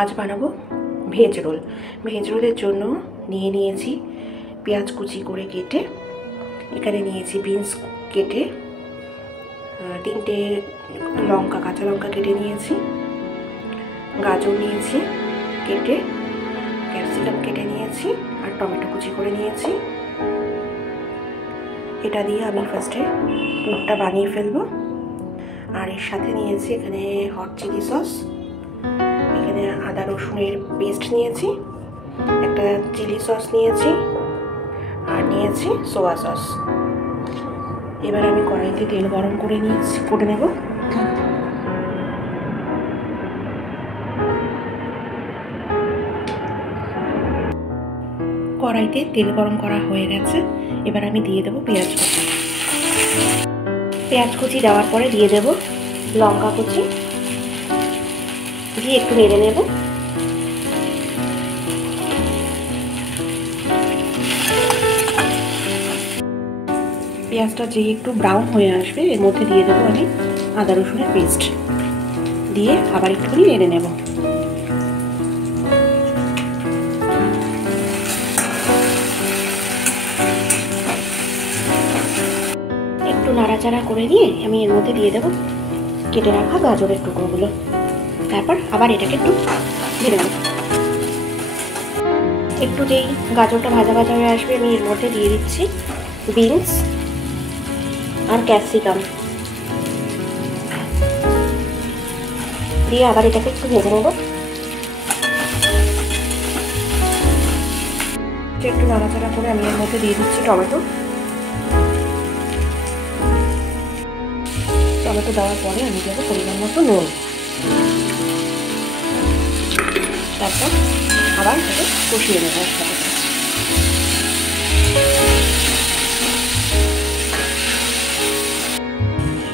আজ বানাবো veg role. Veg রোলের জন্য নিয়েছি পেঁয়াজ কুচি করে কেটে, এখানে নিয়েছি বিনস কেটে, 3টে লঙ্কা, কাঁচা লঙ্কা কেটে নিয়েছি, গাজর নিয়েছি কেটে, ক্যাপসিকাম কেটে নিয়েছি আর টমেটো কুচি করে নিয়েছি। এটা দিয়ে আমি ফার্স্টে পুরটা বানিয়ে ফেলবো। আর এর সাথে নিয়েছি এখানে হট চিলি সস, এখানে আদা রসুনের পেস্ট নিয়েছি, একটা চিলি সস নিয়েছি আর নিয়েছি সোয়া সস। এবার আমি কড়াইতে তেল গরম করে নেব। কড়াইতে তেল গরম করা হয়ে গেছে, এবার আমি দিয়ে দেবো পেঁয়াজ কুচি। পেঁয়াজ কুচি দেওয়ার পরে দিয়ে দেব লঙ্কা কুচি, দিয়ে একটু নেড়ে নেব। পেঁয়াজটা যে একটু ব্রাউন হয়ে আসবে এর মধ্যে দিয়ে দেবো আমি আদা রসুনের পেস্ট, দিয়ে আবার একটুখানি নেড়ে নেব। একটু নাড়াচাড়া করে নিয়ে আমি এর মধ্যে দিয়ে দেবো কেটে রাখা গাজরের টুকরোগুলো, তারপর আবার এটাকে একটু ভেজে নেব। একটু যেই গাজরটা ভাজা ভাজা হয়ে আসবে আমি এর মধ্যে দিয়ে দিচ্ছি বিনস আর ক্যাপসিকাম, দিয়ে আবার এটাকে একটু ভেজে নেব। একটু নাড়াচাড়া করে আমি এর মধ্যে দিয়ে দিচ্ছি টমেটো দেওয়ার পরে আমি দেবো পরিমাণ মতো নুন, তারপর আবার এটাকে কষিয়ে নেব।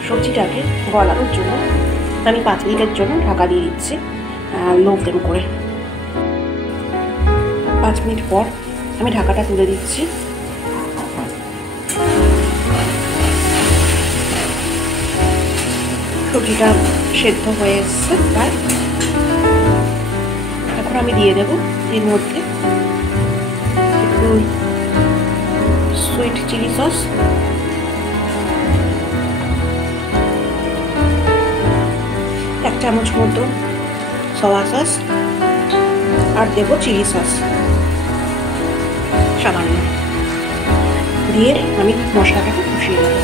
সবজিটাকে গলানোর জন্য আমি 5 মিনিটের জন্য ঢাকা দিয়ে দিচ্ছি লো ফ্লেম করে। 5 মিনিট পর আমি ঢাকাটা তুলে দিচ্ছি। সবজিটা সেদ্ধ হয়ে এসছে প্রায়। এখন আমি দিয়ে দেবো এর মধ্যে একটু সুইট চিলি সস, এক চামচ মতো সোয়া সস আর দেবো চিলি সস সামান্য, দিয়ে আমি মশলাটাকে কষিয়ে নেব।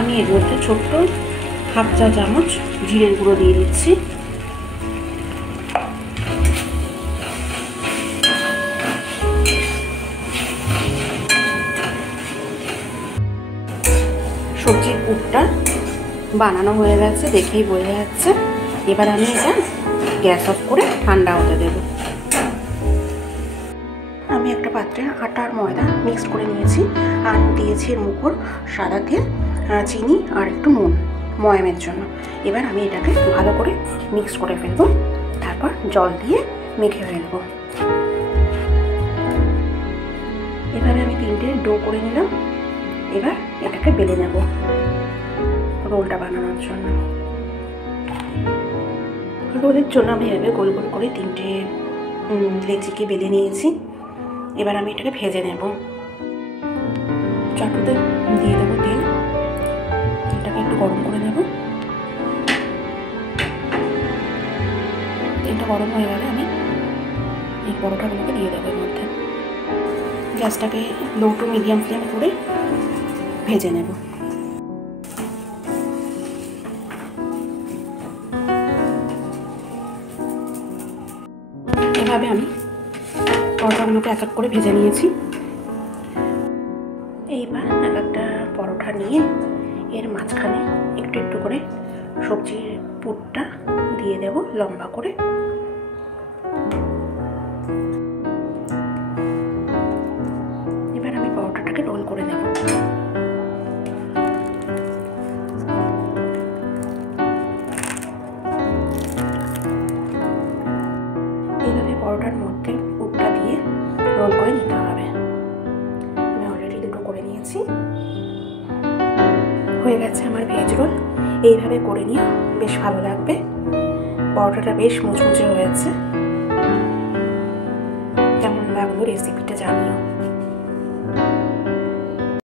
আমি এর মধ্যে ছোট্ট হাফ চা চামচ জিরের গুঁড়ো দিয়ে দিচ্ছি, সবজির পুরটা বানানো হয়ে গেছে, দেখেই বোঝা যাচ্ছে। এবার আমি এটা গ্যাস অফ করে ঠান্ডা হতে দেব। আমি একটা পাত্রে আটা আর ময়দা মিক্সড করে নিয়েছি আর দিয়েছি এর উপর সাদা তেল, চিনি আর একটু নুন ময়ামের জন্য। এবার আমি এটাকে ভালো করে মিক্স করে ফেলবো, তারপর জল দিয়ে মেখে ফেলবো। এভাবে আমি 3টে ডো করে নিলাম। এবার এটাকে বেলে নেব রোলটা বানানোর জন্য। রোলের জন্য আমি এভাবে গোল গোল করে 3টে লেচিকে বেলে নিয়েছি। এবার আমি এটাকে ভেজে নেব। চাটুতে দিয়ে দেবো তেল, তেলটাকে একটু গরম করে নেব। তেলটা গরম হয়ে গেলে আমি এই পরোটাগুলোকে দিয়ে দেবো এর মধ্যে। গ্যাসটাকে লো টু মিডিয়াম ফ্লেম করে ভেজে নেব। এভাবে আমি পরোটাগুলোকে এক এক করে ভেজে নিয়েছি। এইবার এক একটা পরোটা নিয়ে এর মাঝখানে একটু একটু করে সবজির পুরটা দিয়ে দেব লম্বা করে। এবার আমি পরোটাটাকে রোল করে নেব। পরোটার মধ্যে পুরটা দিয়ে রোল করে নিতে হবে। আমি অলরেডি দুটো করে নিয়েছি। হয়ে গেছে আমার ভেজ রোল। এইভাবে করে নিয়ে বেশ ভালো লাগবে। পরোটাটা বেশ মুচমুচে হয়েছে। কেমন লাগলো রেসিপিটা জানিও।